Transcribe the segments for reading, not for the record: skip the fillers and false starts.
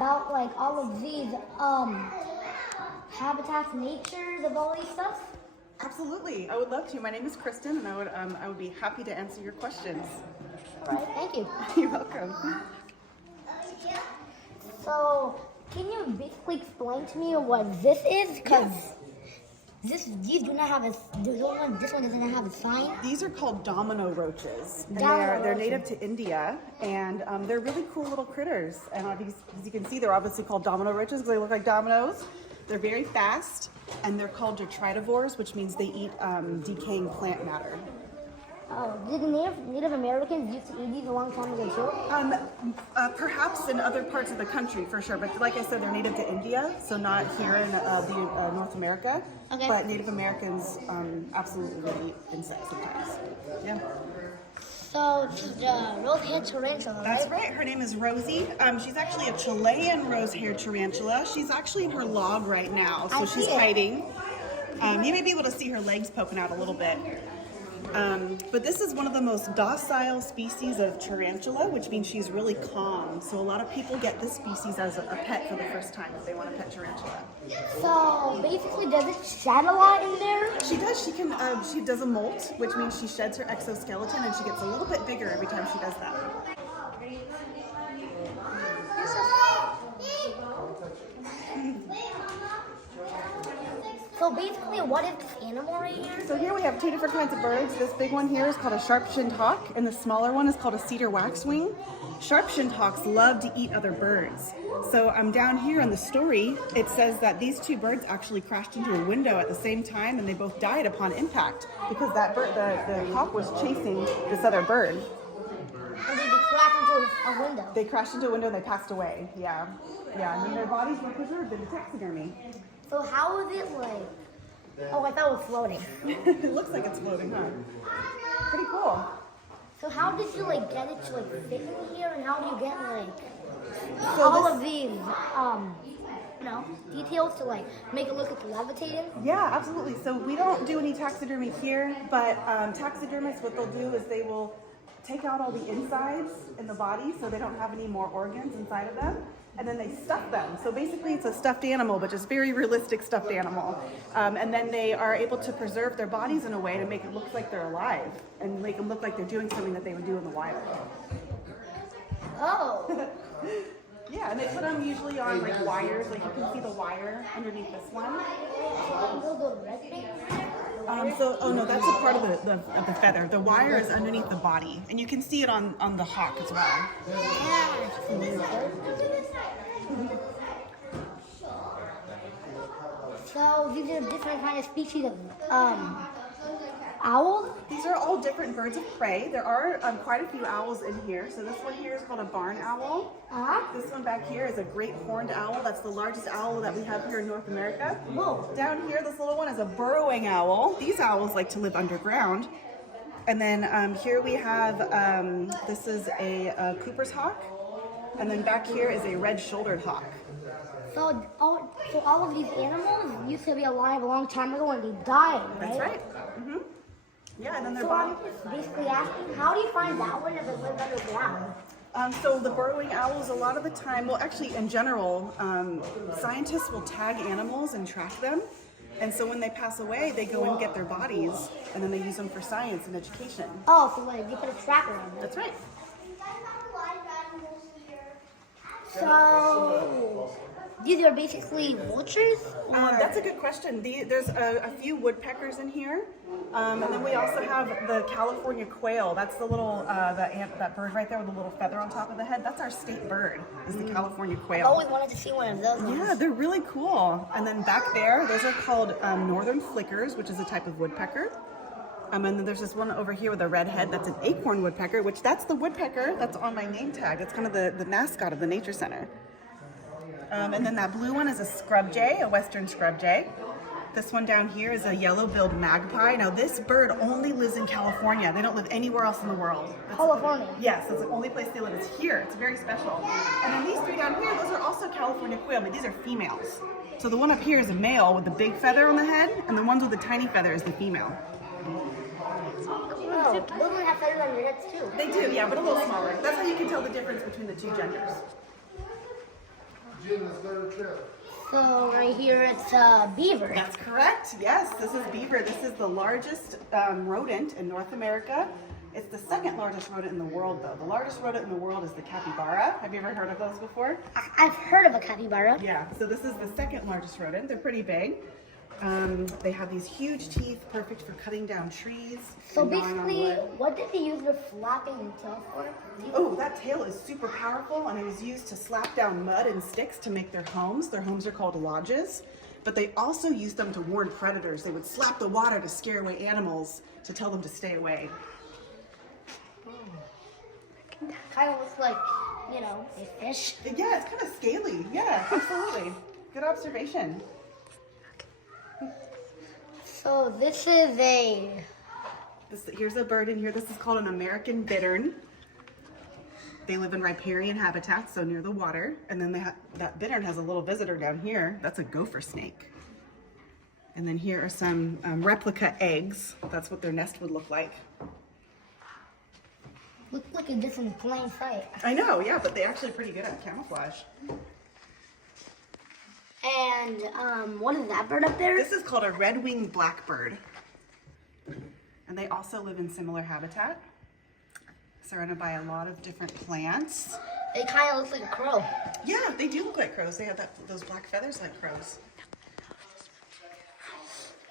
about like all of these habitats, natures of all these stuff? Absolutely, I would love to. My name is Kristen, and I would be happy to answer your questions. All right, thank you. You're welcome. So, can you basically explain to me what this is? Because these do not have this one doesn't have a sign. These are called domino roaches. And Domino they're roaches. native to India, and they're really cool little critters. And as you can see, they're obviously called domino roaches because they look like dominoes. They're very fast, and they're called detritivores, which means they eat decaying plant matter. Oh, did the Native Americans used to eat these a long time ago too? Perhaps in other parts of the country, for sure. But like I said, they're native to India, so not here in North America. Okay. But Native Americans absolutely would eat insects sometimes. Yeah. So, this is the rose-haired tarantula, right? That's right. Her name is Rosie. She's actually a Chilean rose-haired tarantula. She's actually in her log right now, so she's hiding. You may be able to see her legs poking out a little bit. But this is one of the most docile species of tarantula, which means she's really calm. So a lot of people get this species as a pet for the first time if they want a pet tarantula. So, basically, does it shed a lot in there? She does. She does a molt, which means she sheds her exoskeleton, and she gets a little bit bigger every time she does that. So basically, what is this animal right here? So here we have two different kinds of birds. This big one here is called a sharp-shinned hawk, and the smaller one is called a cedar waxwing. Sharp-shinned hawks love to eat other birds. So I'm down here in the story, it says that these two birds actually crashed into a window at the same time, and they both died upon impact because that bird, the hawk was chasing this other bird. And they crash into a window. They crashed into a window and they passed away. Yeah. And then their bodies were preserved in taxidermy. So how is it like? Oh, I thought it was floating. It looks like it's floating, huh? Pretty cool. So how did you like get it to like fit in here, and how do you get like of these details to like make it look like it's levitating? Yeah, absolutely. So we don't do any taxidermy here, but taxidermists, what they'll do is they will take out all the insides in the body so they don't have any more organs inside of them, and then they stuff them. So basically it's a stuffed animal, but just very realistic stuffed animal. And then they are able to preserve their bodies in a way to make it look like they're alive and make them look like they're doing something that they would do in the wild. Oh. Yeah, and they put them usually on like wires, like you can see the wire underneath this one. Oh no, that's a part of the feather. The wire is underneath the body, and you can see it on the hawk as well. So these are different kind of species of owls? These are all different birds of prey. There are quite a few owls in here. So this one here is called a barn owl. This one back here is a great horned owl. That's the largest owl that we have here in North America. Whoa. Down here, this little one is a burrowing owl. These owls like to live underground. And then here we have, this is a Cooper's hawk. And then back here is a red-shouldered hawk. So all of these animals used to be alive a long time ago and they died, right? That's right. Yeah, and then their So body. I'm just basically asking, how do you find that one if it lives underground? So the burrowing owls, a lot of the time, well actually in general, scientists will tag animals and track them. And so when they pass away, they go and get their bodies, and then they use them for science and education. Oh, so like you put a tracker on them. That's right. So these are basically vultures? That's a good question. There's a few woodpeckers in here. And then we also have the California quail. That's the little, that bird right there with the little feather on top of the head. That's our state bird, is the California quail. I've always wanted to see one of those. Yeah, they're really cool. And then back there, those are called northern flickers, which is a type of woodpecker. And then there's this one over here with a red head. That's an acorn woodpecker, which that's the woodpecker that's on my name tag. That's kind of the mascot of the nature center. And then that blue one is a scrub jay, a western scrub jay. This one down here is a yellow-billed magpie. Now this bird only lives in California. They don't live anywhere else in the world. California? Yes, that's the only place they live. It's here. It's very special. And then these three down here, those are also California quail, but these are females. So the one up here is a male with the big feather on the head, and the ones with the tiny feather is the female. Oh, those ones have feathers on their heads too. They do, yeah, but a little smaller. That's how you can tell the difference between the two genders. So right here it's a beaver. That's correct. Yes, this is beaver. This is the largest rodent in North America. It's the second largest rodent in the world, though. The largest rodent in the world is the capybara. Have you ever heard of those before? I've heard of a capybara. Yeah, so this is the second largest rodent. They're pretty big. They have these huge teeth, perfect for cutting down trees. So and gnawing on basically, wood. what did they use the flapping tail for? Oh, that tail is super powerful, and it was used to slap down mud and sticks to make their homes. Their homes are called lodges, but they also used them to warn predators. They would slap the water to scare away animals, to tell them to stay away. Kind of looks like, you know, a fish. Yeah, it's kind of scaly. Yeah, absolutely. Good observation. So this is a... Here's a bird in here. This is called an American bittern. They live in riparian habitats, so near the water. And then that bittern has a little visitor down here. That's a gopher snake. And then here are some replica eggs. That's what their nest would look like. Look at this in plain sight. I know, yeah, but they're actually pretty good at camouflage. And what is that bird up there? This is called a red-winged blackbird. And they also live in similar habitat, surrounded by a lot of different plants. It kind of looks like a crow. Yeah, they do look like crows. They have those black feathers like crows.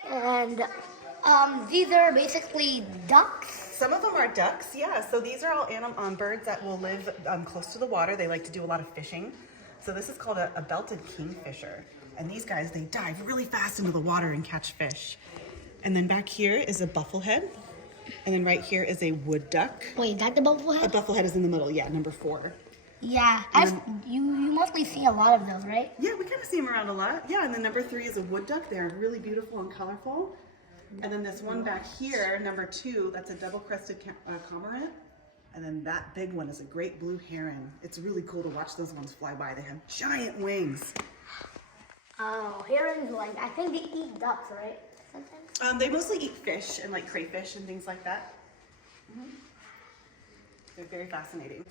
And these are basically ducks. Some of them are ducks, yeah. So these are all birds that will live close to the water. They like to do a lot of fishing. So this is called a belted kingfisher. And these guys, they dive really fast into the water and catch fish. And then back here is a bufflehead. And then right here is a wood duck. Wait, is that the bufflehead? A bufflehead is in the middle, yeah, number 4. Yeah, you mostly see a lot of those, right? Yeah, we kind of see them around a lot. Yeah, and then number 3 is a wood duck. They're really beautiful and colorful. And then this one back here, number 2, that's a double-crested cormorant. And then that big one is a great blue heron. It's really cool to watch those ones fly by. They have giant wings. Oh, herons, like, I think they eat ducks, right? Sometimes? They mostly eat fish and like crayfish and things like that. They're very fascinating.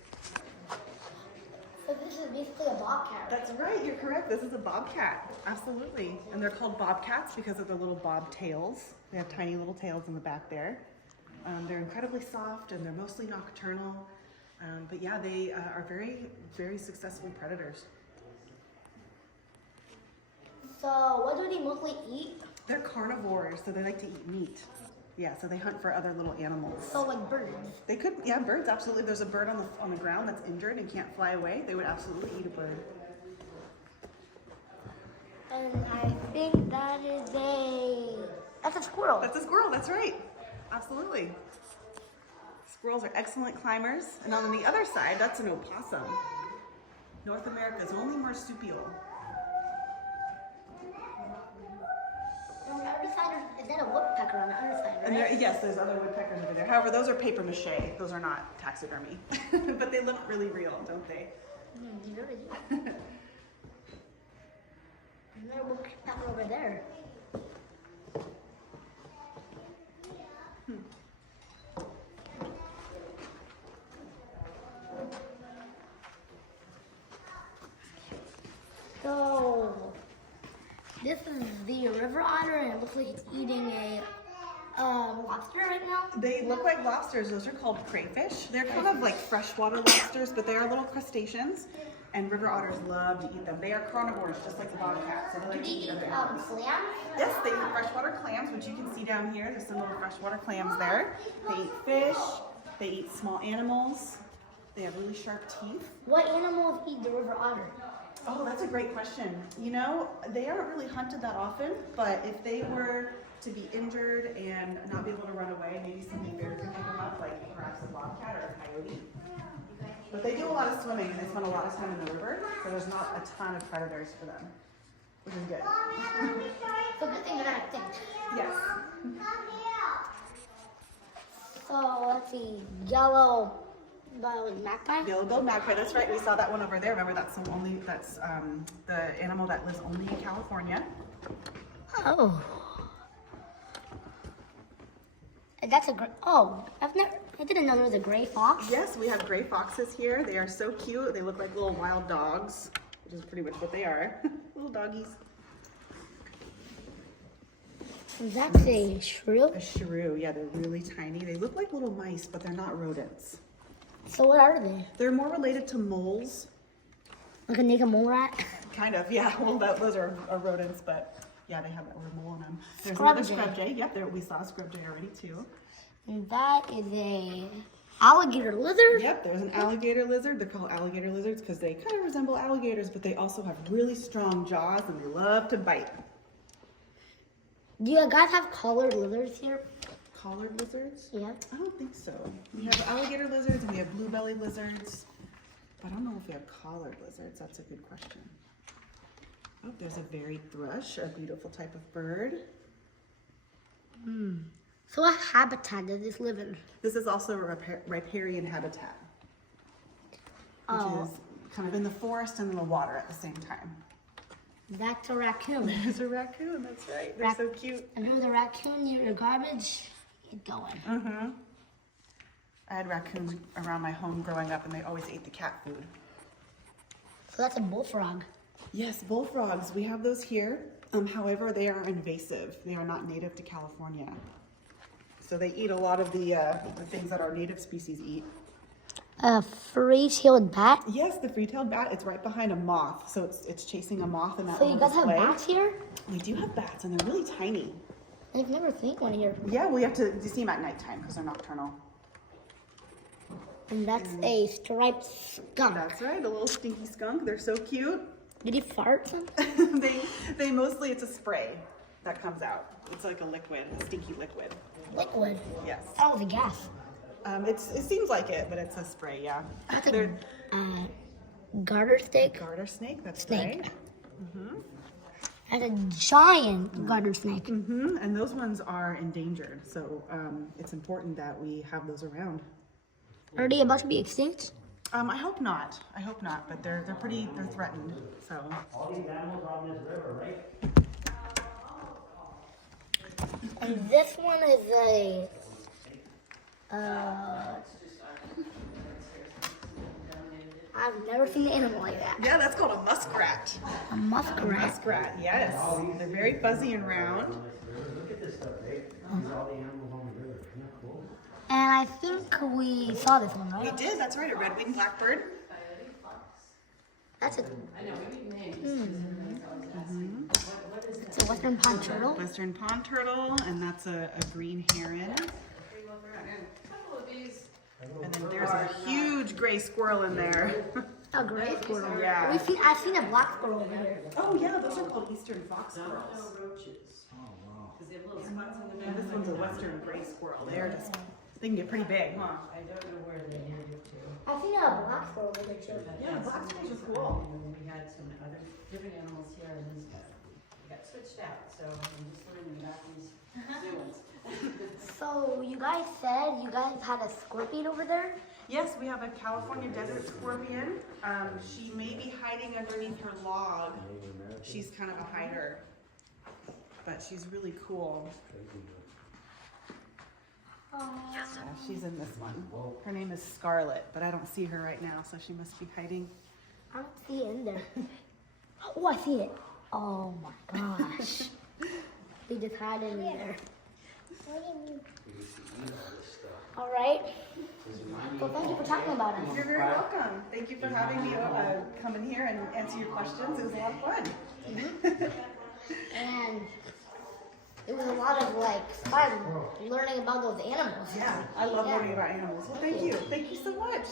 So this is basically a bobcat. That's right, you're correct. This is a bobcat, absolutely. And they're called bobcats because of their little bob tails. They have tiny little tails in the back there. They're incredibly soft and they're mostly nocturnal. But yeah, they are very, very successful predators. So what do they mostly eat? They're carnivores, so they like to eat meat. Yeah, so they hunt for other little animals. So like birds? They could, yeah, birds, absolutely. If there's a bird on the ground that's injured and can't fly away, they would absolutely eat a bird. And I think that's a squirrel. That's a squirrel, that's right. Absolutely. Squirrels are excellent climbers. And on the other side, that's an opossum. North America's only marsupial. On the other side, is that a woodpecker on the other side, right? And yes, there's other woodpeckers over there. However, those are paper mache. Those are not taxidermy. But they look really real, don't they? You really do. Another woodpecker over there. So, this is the river otter, and it looks like it's eating a lobster right now. They look like lobsters. Those are called crayfish. They're kind of like freshwater lobsters, but they are little crustaceans, and river otters love to eat them. They are carnivores, just like the bobcat. So they like Do to they eat eat other animals. clams? Yes, they eat freshwater clams, which you can see down here. There's some little freshwater clams there. They eat fish. They eat small animals. They have really sharp teeth. What animals eat the river otter? Oh, that's a great question. You know, they aren't really hunted that often, but if they were to be injured and not be able to run away, maybe something bigger could pick them up, like perhaps a bobcat or a coyote. But they do a lot of swimming and they spend a lot of time in the river, so there's not a ton of predators for them, which is good. So good thing they're extinct. Yes. So let's see, yellow magpie. Yellow-billed magpie, that's right. We saw that one over there. Remember, that's the animal that lives only in California. Oh. And that's I didn't know there was a gray fox. Yes, we have gray foxes here. They are so cute. They look like little wild dogs. which is pretty much what they are. Little doggies. That's a shrew. A shrew, yeah, they're really tiny. They look like little mice, but they're not rodents. So what are they? They're more related to moles. Like a naked mole rat? Kind of, yeah. Well, those are rodents, but yeah, they have that little mole on them. There's Scrub another jay. scrub jay. Yep, there, we saw a scrub jay already too. And that is a alligator lizard. Yep, there's an alligator lizard. They're called alligator lizards because they kind of resemble alligators, but they also have really strong jaws and they love to bite. Do you guys have collared lizards here? Collared lizards? Yeah. I don't think so. We have alligator lizards and we have blue belly lizards. But I don't know if we have collared lizards. That's a good question. Oh, there's a very thrush, a beautiful type of bird. So what habitat does this live in? This is also a riparian habitat, which is kind of in the forest and in the water at the same time. That's a raccoon. There's a raccoon, that's right. They're so cute. And there's a raccoon near your garbage. Get going. Mm-hmm. I had raccoons around my home growing up and they always ate the cat food. So that's a bullfrog. Yes, bullfrogs, we have those here. However, they are invasive. They are not native to California. So they eat a lot of the things that our native species eat. A free-tailed bat. Yes, the free-tailed bat, it's right behind a moth. So it's chasing a moth in that So little you guys have display. bats here? We do have bats and they're really tiny. I've never seen one here. Yeah, we have to see them at nighttime because they're nocturnal. And that's a striped skunk. That's right, a little stinky skunk. They're so cute. Did he fart something? they mostly, it's a spray that comes out. It's like a liquid, a stinky liquid. Liquid. Yes. That was a gas. It seems like it, but it's a spray, yeah. That's a They're garter snake. garter snake, that's Snake. right. Mm-hmm. That's a giant garter snake. Mm-hmm. And those ones are endangered, so it's important that we have those around. Are they about to be extinct? I hope not. I hope not, but they're threatened. So. All these animals are on this river, right? And this one is a I've never seen an animal like that. Yeah, that's called a muskrat. A muskrat. Muskrat, yes. They're very fuzzy and round. Look at this stuff, right? These are all the animals on the river. Isn't that cool? And I think we saw this one, We right? did, that's right, a red-winged blackbird. That's a It's a western pond turtle. Western pond turtle, and that's a green heron. And then there's a huge gray squirrel in there. A gray squirrel. Yeah. I've seen a black squirrel over here. Oh yeah, those are called eastern fox squirrels. And this one's a western gray squirrel. They can get pretty big, huh? I don't know where they moved to. I've seen a black squirrel over here too. Yeah, black squirrels are cool. And then we had some other different animals here, and these got switched out. So I'm just learning about these new ones. So you guys said you guys had a scorpion over there? Yes, we have a California desert scorpion. She may be hiding underneath her log. She's kind of a hider, but she's really cool. Yeah, she's in this one. Her name is Scarlet, but I don't see her right now, so she must be hiding. I don't see it in there. Oh, I see it. Oh my gosh. They just hide in there. All right. Well, thank you for talking about it. You're very welcome. Thank you for having me come in here and answer your questions. It was a lot of fun. And it was a lot of fun learning about those animals. Yeah, I love learning about animals. Well, thank you. Thank you so much.